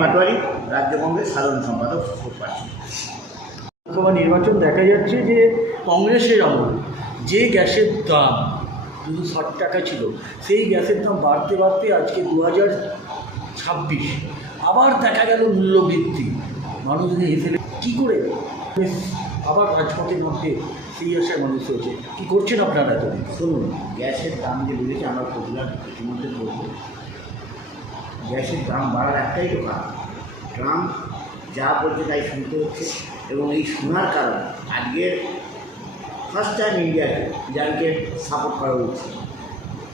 পাটোয়ারি, রাজ্য কংগ্রেস সাধারণ সম্পাদক পাচ্ছি। লোকসভা নির্বাচন দেখা যাচ্ছে যে কংগ্রেসের আমল যে গ্যাসের দাম 260 টাকা ছিল, সেই গ্যাসের দাম বাড়তে বাড়তে আজকে 2026 আবার দেখা গেল মূল্যবৃদ্ধি। মানুষকে হেসে কী করে আবার রাজপথের মধ্যে সেই আশায় মানুষ হয়েছে। কী করছেন আপনারা? এতদিন শুনুন, গ্যাসের দাম যে বেড়েছে আমরা প্রতিবাদ ইতিমধ্যে করব। গ্যাসের দাম বাড়ার একটাই তো কারণ, ট্রাম্প যা বলছে তাই শুনতে হচ্ছে, এবং এই শোনার কারণে আজকে ফার্স্ট টাইম ইন্ডিয়াকে ইরানকে সাপোর্ট করা উচিত।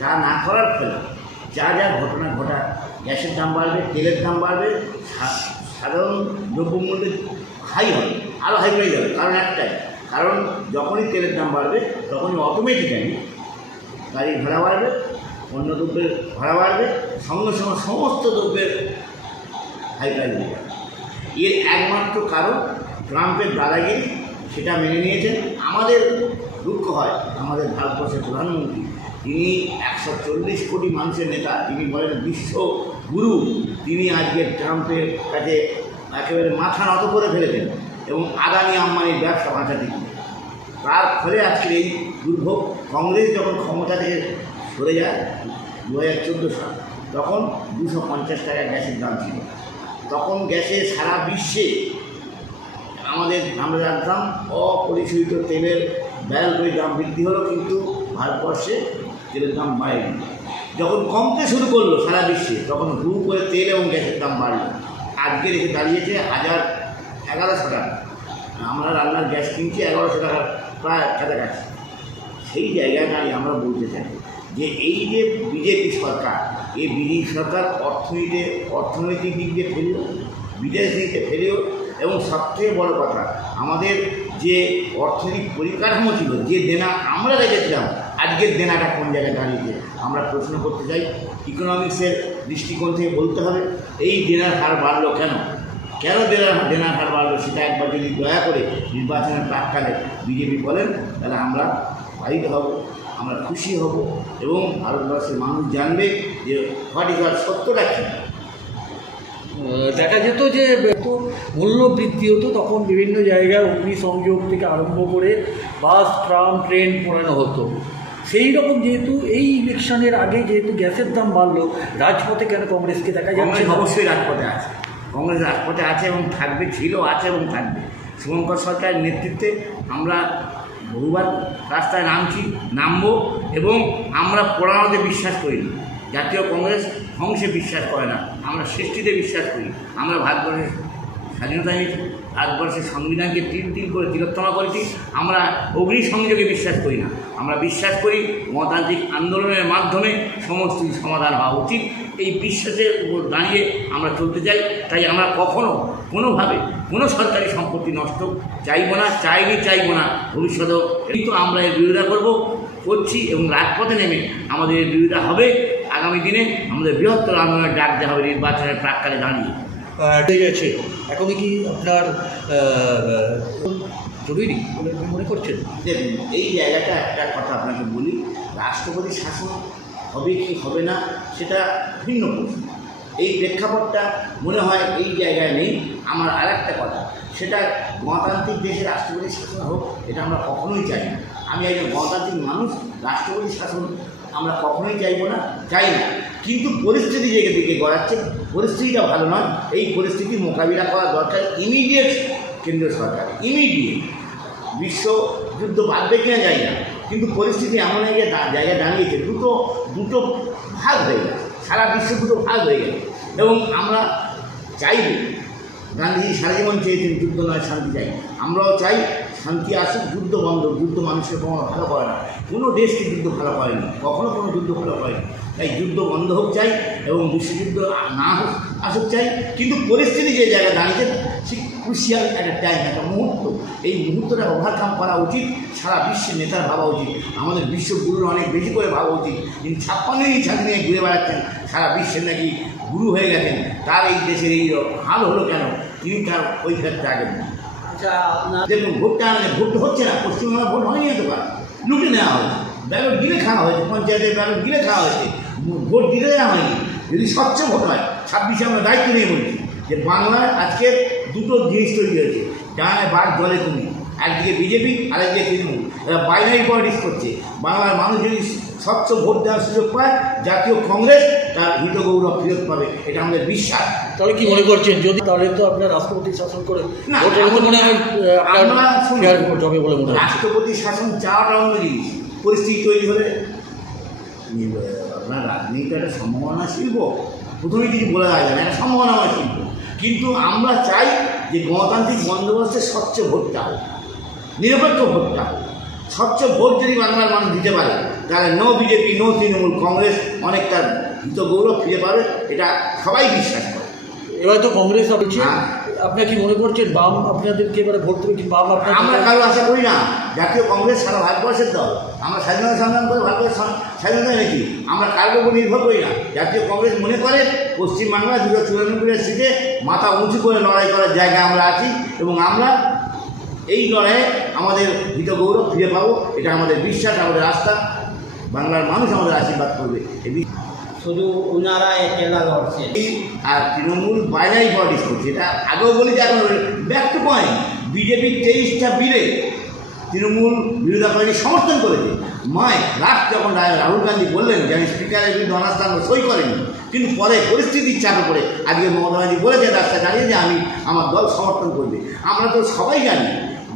তা না করার ফলে যা যা ঘটনা ঘটা, গ্যাসের দাম বাড়বে, তেলের দাম বাড়বে, সাধারণ দ্রব্যমূল্যের হাই হবে, আরও হাই হয়ে যাবে। কারণ একটাই, কারণ যখনই তেলের দাম বাড়বে তখনই অটোমেটিক্যালি গাড়ির ভাড়া বাড়বে, অন্য দ্রব্যের ভাড়া বাড়বে, সঙ্গে সঙ্গে সমস্ত দ্রব্যের হাই প্রাইস হয়ে যাবে। এর একমাত্র কারণ ট্রাম্পের দাদাগিরি, সেটা মেনে নিয়েছেন। আমাদের দুঃখ হয়, আমাদের ভারতবর্ষের প্রধানমন্ত্রী, তিনি 140 কোটি মানুষের নেতা, তিনি বলেন বিশ্ব গুরু, তিনি আজকে ট্রাম্পের কাছে একেবারে মাথা নত করে ফেলেছেন এবং আদানি আম্বানির ব্যবসা বাঁচাতে গিয়ে। তার ফলে আজকের এই দুর্ভোগ। কংগ্রেস যখন ক্ষমতা থেকে সরে যায় 2014 সাল, তখন 250 টাকা গ্যাসের দাম ছিল। তখন গ্যাসে সারা বিশ্বে আমরা জানতাম অপরিশোধিত তেলের ব্যারেল করে দাম বৃদ্ধি হলো, কিন্তু ভারতবর্ষে তেলের দাম বাড়েনি। যখন কমতে শুরু করলো সারা বিশ্বে, তখন হু করে তেল এবং গ্যাসের দাম বাড়লো। আজকে রেখে দাঁড়িয়েছে 1100 টাকা। আমরা রান্নার গ্যাস কিনছি 1100 টাকা প্রায় কাছাকাছি। সেই জায়গায় দাঁড়িয়ে আমরা বলতে চাই যে এই যে বিজেপি সরকার, এই বিজেপি সরকার অর্থনৈতিক দিক দিয়ে ফেলিও, বিদেশ দিকে ফেলিও, এবং সবথেকে বড় কথা, আমাদের যে অর্থনৈতিক পরিকাঠামো ছিল, যে দেনা আমরা রেখেছিলাম, আজকের দেনাটা কোন জায়গায় দাঁড়িয়েছে আমরা প্রশ্ন করতে চাই। ইকোনমিক্সের দৃষ্টিকোণ থেকে বলতে হবে এই দেনার হার বাড়লো কেন দেনার হার বাড়লো, সেটা একবার যদি দয়া করে নির্বাচনের প্রাককালে বিজেপি বলেন, তাহলে আমরা বাড়িতে হব, আমরা খুশি হব, এবং ভারতবর্ষের মানুষ জানবে যে সত্যটা কী। দেখা যেত যে মূল্য বৃদ্ধি হতো, তখন বিভিন্ন জায়গায় অগ্নিসংযোগ থেকে আরম্ভ করে বাস, ট্রাম, ট্রেন পোড়ানো হতো। সেই রকম যেহেতু এই ইলেকশনের আগে যেহেতু গ্যাসের দাম বাড়লো, রাজপথে কেন কংগ্রেসকে দেখা যাচ্ছে? অবশ্যই রাজপথে আছে, কংগ্রেস রাজপথে আছে এবং থাকবে, ছিল, আছে এবং থাকবে। শুভঙ্কর সরকারের নেতৃত্বে আমরা বহুবার রাস্তায় নামবো, এবং আমরা পোড়ানোতে বিশ্বাস করি না। জাতীয় কংগ্রেস ধ্বংসে বিশ্বাস করে না, আমরা সৃষ্টিতে বিশ্বাস করি। আমরা ভারতবর্ষের স্বাধীনতা নিয়েছি, ভারতবর্ষের সংবিধানকে তিল করে তিলোত্তমা করেছি। আমরা অগ্নিসংযোগে বিশ্বাস করি না, আমরা বিশ্বাস করি গণতান্ত্রিক আন্দোলনের মাধ্যমে সমস্ত সমাধান হওয়া উচিত। এই বিশ্বাসের উপর দাঁড়িয়ে আমরা চলতে চাই। তাই আমরা কখনও কোনোভাবে কোনো সরকারি সম্পত্তি নষ্ট চাইব না, চাইব না ভবিষ্যতেও। কিন্তু আমরা এর বিরোধিতা করছি, এবং রাজপথে নেমে আমাদের এর বিরোধিতা হবে। আগামী দিনে আমাদের বৃহত্তর আন্দোলনের ডাক দেওয়া হবে নির্বাচনের প্রাককালে দাঁড়িয়ে। ঠিক আছে, এখন কি আপনার জরুরি বলে মনে করছেন? দেখুন, এই জায়গাটা একটা কথা আপনাকে বলি, রাষ্ট্রপতি শাসন হবে কি হবে না সেটা ভিন্ন প্রশ্ন। এই প্রেক্ষাপটটা মনে হয় এই জায়গায় নেই। আমার আর একটা কথা, সেটা গণতান্ত্রিক দেশে রাষ্ট্রপতি শাসন হোক, এটা আমরা কখনোই চাই না। আমি একজন গণতান্ত্রিক মানুষ, রাষ্ট্রপতি শাসন আমরা কখনোই চাই না। কিন্তু পরিস্থিতি দিকে গড়াচ্ছে, পরিস্থিতিটা ভালো নয়। এই পরিস্থিতি মোকাবিলা করা দরকার ইমিডিয়েট কেন্দ্রীয় সরকার, ইমিডিয়েট। বিশ্বযুদ্ধ বাঁধবে কিনা যাই না, কিন্তু পরিস্থিতি এমন জায়গায় দাঁড়িয়েছে, দুটো ভাগ হয়ে গেছে, সারা বিশ্ব দুটো ভাগ হয়ে গেছে। এবং আমরা চাইব, গান্ধীজি সারা জীবন চেয়েছেন যুদ্ধ নয় শান্তি চাই, আমরাও চাই শান্তি আসুক, যুদ্ধ বন্ধ। যুদ্ধ মানুষকে কখনো ভালো করে না, কোনো দেশকে যুদ্ধ ভালো করেনি, কখনো কোনো যুদ্ধ ভালো করেনি। তাই যুদ্ধ বন্ধ হোক চাই, এবং বিশ্বযুদ্ধ না হোক আসুক চাই। কিন্তু পরিস্থিতি যে জায়গায় দাঁড়িয়েছে, সেই ক্রুশিয়াল একটা টাইম, একটা মুহূর্ত, এই মুহূর্তটা ওভারকাম করা উচিত। সারা বিশ্বের নেতার ভাবা উচিত, আমাদের বিশ্বগুরুর অনেক বেশি করে ভাবা উচিত। যিনি 56 ছাত্রী নিয়ে ঘুরে বেড়াচ্ছেন, সারা বিশ্বের নাকি গুরু হয়ে গেছেন, তার এই দেশের এই হাল হলো কেন? তিনি তার ওই ক্ষেত্রে আগে দেখুন, ভোট হচ্ছে না, পশ্চিমবঙ্গে ভোট হয়নি, এতবার লুটে নেওয়া হয়েছে, ব্যালট গিলে খাওয়া হয়েছে, পঞ্চায়েতের ব্যালট গিলে খাওয়া হয়েছে, ভোট দিতে দেওয়া হয়নি। যদি স্বচ্ছ ভোট হয়, 26-এ আমরা দায়িত্ব নিয়ে বলছি, যে বাংলায় আজকে দুটো জিনিস তৈরি হয়েছে, ডাঙায় বাঘ জলে তুমি, একদিকে বিজেপি আরেকদিকে তৃণমূল, এরা বাইনারি পলিটিক্স করছে। বাংলার মানুষ যদি স্বচ্ছ ভোট দেওয়ার সুযোগ পায়, জাতীয় কংগ্রেস তার হিত গৌরব ফেরত পাবে, এটা আমাদের বিশ্বাস। তাহলে কি মনে করছেন যদি তাহলে তো আপনার রাষ্ট্রপতি শাসন করে না, ওটার তো মনে হয় আমরা শুনি, ফেয়ার ভোট হবে বলে মনে হয়। রাষ্ট্রপতি শাসন চাওয়াটা অন্য জিনিস, পরিস্থিতি তৈরি হলে আপনার রাজনীতি একটা সম্ভাবনা শিল্প, প্রথমে কিছু বলা যায় না, একটা সম্ভাবনাময় শিল্প। কিন্তু আমরা চাই যে গণতান্ত্রিক বন্দোবস্তে স্বচ্ছ ভোটটা হোক, নিরপেক্ষ ভোটটা হোক। স্বচ্ছ ভোট যদি বাংলার মানুষ দিতে পারে, তাহলে no BJP no Trinamool, Congress অনেক তার হিত গৌরব ফিরে পাবে, এটা সবাই বিশ্বাস করে। এবার তো কংগ্রেস হচ্ছে, হ্যাঁ। আপনার কি মনে করছেন বাম আপনাদেরকে এবারে ভোট দেবে কি বাম আমরা আপনার কারো আশা করি না। জাতীয় কংগ্রেস সারা ভারতবর্ষের দল, আমরা স্বাধীনতা সংগ্রাম করে ভারতবর্ষ স্বাধীনতা এনেছি, আমরা কারোর উপর নির্ভর করি না। জাতীয় কংগ্রেস মনে করে পশ্চিমবাংলা 294 সিটে মাথা উঁচু করে লড়াই করার জায়গায় আমরা আছি, এবং আমরা এই লড়াইয়ে আমাদের হিত গৌরব ফিরে পাবো, এটা আমাদের বিশ্বাস, আমাদের আস্থা। বাংলার মানুষ আমাদের আশীর্বাদ করবে। শুধু ওনারা একেলা লড়ছে। আর তৃণমূল বাইনারি পলিটিক্স করছে, এটা আগেও বলি যে এখন ব্যাক টু পয়েন্ট। বিজেপির 23টা বিলে তৃণমূল বিরোধী পার্টি সমর্থন করেছে। লাস্ট যখন রাহুল গান্ধী বললেন যে আমি স্পিকারের বিরুদ্ধে অনাস্থা সই করেনি, কিন্তু পরে পরিস্থিতির চাপে পড়ে আজকে মমতা ব্যানার্জি বলেছে রাস্তায় দাঁড়িয়ে যে আমি আমার দল সমর্থন করবে। আমরা তো সবাই জানি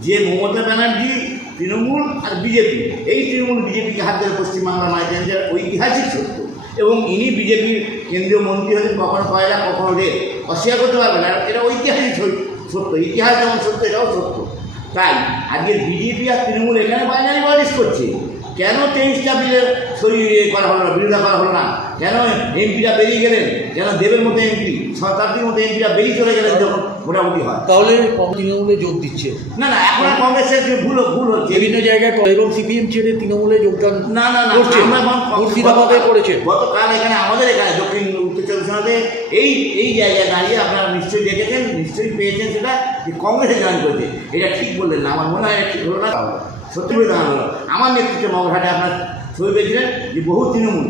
যে মমতা ব্যানার্জি, তৃণমূল আর বিজেপি, এই তৃণমূল বিজেপিকে হাত ধরে পশ্চিমবাংলার মাইজেন্সের ঐতিহাসিক সত্য, এবং ইনি বিজেপির কেন্দ্রীয় মন্ত্রী হলেন, কখনো কয়লা কখনো রেল, অস্বীকার করতে পারবে না, এটা ঐতিহাসিক সত্য। ইতিহাস যেমন সত্য, এটাও সত্য। তাই আজকে বিজেপি আর তৃণমূল এখানে বাইনারি পলিটিক্স করছে। কেন 23টা বিলে করা হলো না, বিরোধিতা করা হলো না? কেন এমপিরা বেরিয়ে গেলেন? কেন দেবের মতো এমপি, শতাব্দীর মতো এমপিরা বেরিয়ে চলে গেলেন যখন মোটামুটি হয়? তাহলে তৃণমূলে যোগ দিচ্ছে না না, এখন আর কংগ্রেসের যে ভুল হচ্ছে বিভিন্ন জায়গায় এবং সিপিএম ছেড়ে তৃণমূলে যোগদান না না না, করছে, আমরা মুর্শিদাবাদে করেছে। গতকাল এখানে আমাদের এখানে দক্ষিণ উত্তর চব্বিশ পরগনাতে এই জায়গায় দাঁড়িয়ে আপনারা নিশ্চয়ই দেখেছেন, নিশ্চয়ই পেয়েছেন সেটা, যে কংগ্রেসে জয়েন করেছে। এটা ঠিক বললেন না, আমার মনে হয় ঠিক হলো না, সত্যি বলে দাঁড়ানো হলো। আমার নেতৃত্বে মগরহাটে আপনার ছবি পেয়েছিলেন যে বহু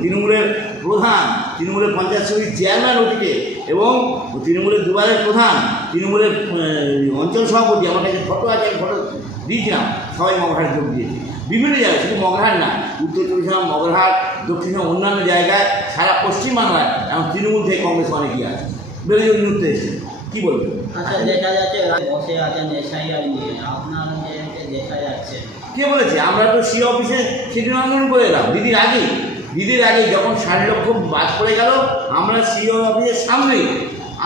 তৃণমূলের প্রধান, তৃণমূলের পঞ্চায়েত সমিতির চেয়ারম্যান অতীতে, এবং তৃণমূলের দুবারের প্রধান, তৃণমূলের অঞ্চল সভাপতি, আমার কাছে ফটো আছে, আমি ফটো দিয়েছিলাম, সবাই মগরহাটে যোগ দিয়েছে। বিভিন্ন জায়গায়, শুধু মগরহাট না, উত্তর চব্বিশ পরগনা, মগরহাট, দক্ষিণে অন্যান্য জায়গায়, সারা পশ্চিমবাংলায় এখন তৃণমূল থেকে কংগ্রেস অনেকই আছে, বেরোয় উন্নত এসেছে। কী বলবেন? আচ্ছা, দেখা যাচ্ছে বসে আছেন এসআইআর নিয়ে, আপনার যে দেখা যাচ্ছে। কে বলেছে? আমরা তো সি অফিসে সেদিন আন্দোলন করে এলাম দিদির আগেই যখন 60 লক্ষ বাদ পড়ে গেল, আমরা সিও অফিসের সামনেই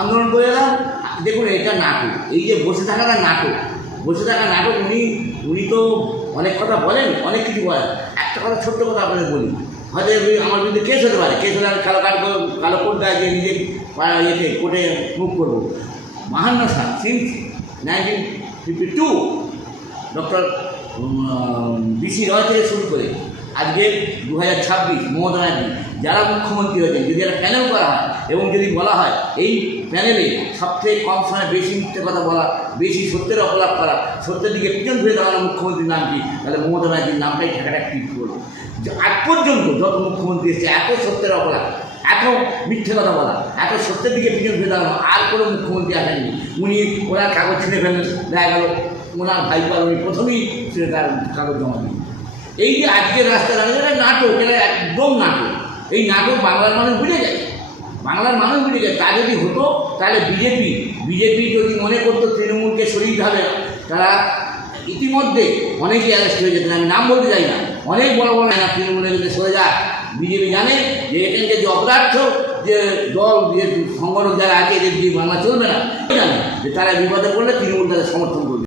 আন্দোলন করে এলাম। দেখুন, এটা নাটক, এই যে বসে থাকাটা নাটক, উনি তো অনেক কথা বলেন, অনেক কিছু বলেন। একটা কথা, ছোট্ট কথা আপনাদের বলি, হয়তো আমার বিরুদ্ধে কেস হতে পারে, কেস হলে আমি কালো কোট দেয় যে নিজে ইয়েতে কোর্টে মুভ করবো। 52 সাল, সিন্স 1952 ডক্টর বিসি রয় থেকে শুরু করে আজকে 2026 মমতা ব্যানার্জি যারা মুখ্যমন্ত্রী হয়েছেন, যদি একটা প্যানেল করা হয় এবং যদি বলা হয় এই প্যানেলে সবথেকে কম সময় বেশি মিথ্যে কথা বলা, বেশি সত্যের অপলাপ করা, সত্যের দিকে পিছন ধরে দাঁড়ানো মুখ্যমন্ত্রীর নাম কি, তাহলে মমতা ব্যানার্জির নামটাই ঠেকাটা ঠিক করবো। আজ পর্যন্ত যত মুখ্যমন্ত্রী এসেছে, এত সত্যের অপলাপ, এত মিথ্যে কথা বলা, এত সত্যের দিকে পিছন ধরে দাঁড়ানো আর কোনো মুখ্যমন্ত্রী আসেননি। উনি ওনার কাগজ ছিঁড়ে ফেলেন, দেখা গেল ওনার ভাইপার উনি প্রথমেই সে তার কাগজ জমা দিন। এই যে আজকের রাস্তা দাঁড়িয়ে, এটা নাটক, এটা একদম নাটক। এই নাটক বাংলার মানুষ বুঝে যায়, তা যদি হতো তাহলে বিজেপি যদি মনে করতো তৃণমূলকে সরিয়ে হবে, তারা ইতিমধ্যে অনেকেই অ্যারেস্ট হয়ে যেতেন। আমি নাম বলতে চাই না, অনেক বড় না, তৃণমূলের যদি সরে যায়। বিজেপি জানে যে এখানকে যে অপরাধ যে দল, যে সংগঠন যারা আছে, এদের দিয়ে বাংলা চলবে না, জানে যে তারা বিপদে পড়লে তৃণমূল তাদের সমর্থন করবে।